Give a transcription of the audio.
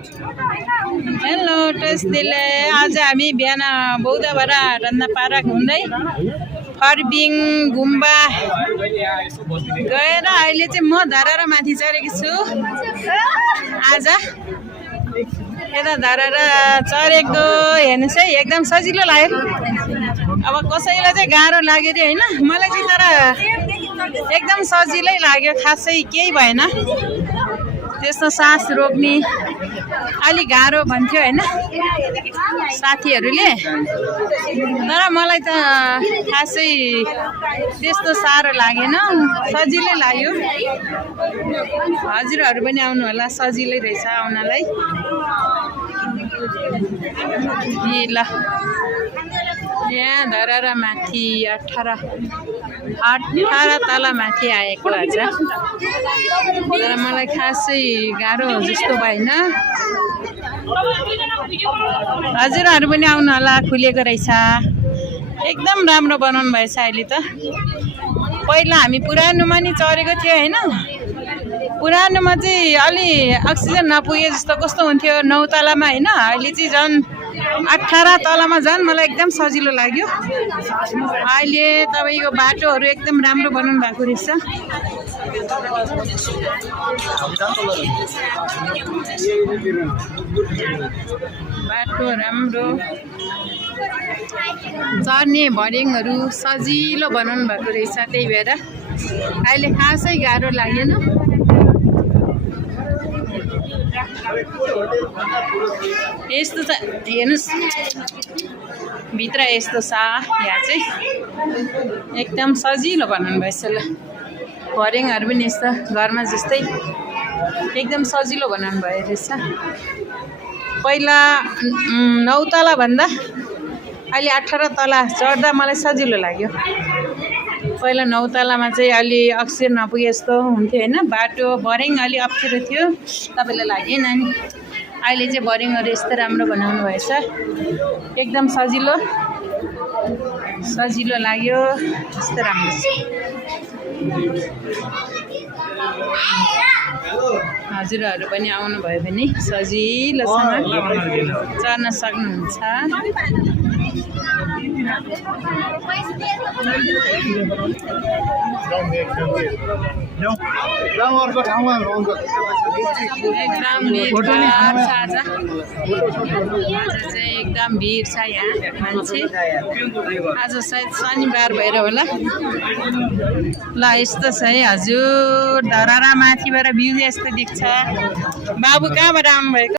Hello टेस्टीले आज हामी बिहान बौद्धबाट रन्नापारा घुम्दै फर्बिङ गुम्बा गएर अहिले चाहिँ म धरारा माथि चढेको छु। आज यता धरारा चढेको हेर्नुहोस् है, एकदम सजिलो लाग्यो। अब कसैलाई चाहिँ गाह्रो लाग्यो अरे होइन, मलाई चाहिँ तर एकदम सजिलै लाग्यो, खासै केही भएन। त्यस्तो सास रोक्ने अलि गाह्रो भन्थ्यो होइन साथीहरूले, तर मलाई त खासै त्यस्तो साह्रो लागेन, सजिलै लाग्यो। हजुरहरू पनि आउनु होला, सजिलै रहेछ आउनलाई। ल यहाँ धरारा माथि 18 तला माथि आएको आज, तर मलाई खासै गाह्रो जस्तो भएन। हजुरहरू पनि आउनु होला, खुलेको रहेछ, एकदम राम्रो बनाउनु भएछ अहिले त। पहिला हामी पुरानोमा नि चढेको थियो होइन, पुरानोमा चाहिँ अलि अक्सिजन नपुगे जस्तो कस्तो हुन्थ्यो 9 तलामा होइन, अहिले चाहिँ झन् 18 तलामा झन् मलाई एकदम सजिलो लाग्यो। अहिले तपाईँको बाटोहरू एकदम राम्रो बनाउनु भएको रहेछ। बाटो राम्रो, चढ्ने भर्याङहरू सजिलो बनाउनु भएको रहेछ, त्यही भएर अहिले खासै गाह्रो लागेन। यस्तो छ हेर्नुहोस्, भित्र यस्तो छ, यहाँ चाहिँ एकदम सजिलो बनाउनु भएछ। ल भर्याङहरू पनि यस्तो घरमा जस्तै एकदम सजिलो बनाउनु भयो रहेछ। पहिला 9 तला भन्दा अहिले 18 तला चढ्दा मलाई सजिलो लाग्यो। पहिला 9 तलामा चाहिँ अलि अक्सिजन नपुगे जस्तो हुन्थ्यो होइन, बाटो भर्याङ अलि अप्ठ्यारो थियो, तपाईँलाई लागेन नि। अहिले चाहिँ भर्याङहरू यस्तो राम्रो बनाउनु भएछ, एकदम सजिलो लाग्यो, यस्तो राम्रो छ। हजुरहरू पनि आउनुभयो भने सजिलोसँग चढ्न सक्नुहुन्छ। एकदम एकदम भिड छ यहाँ मान्छे, आज सायद शनिबार भएर होला। ल यस्तो छ है हजुर, धरारा माथिबाट भ्यू यस्तो देख्छ। बाबु कहाँबाट आउनुभएको?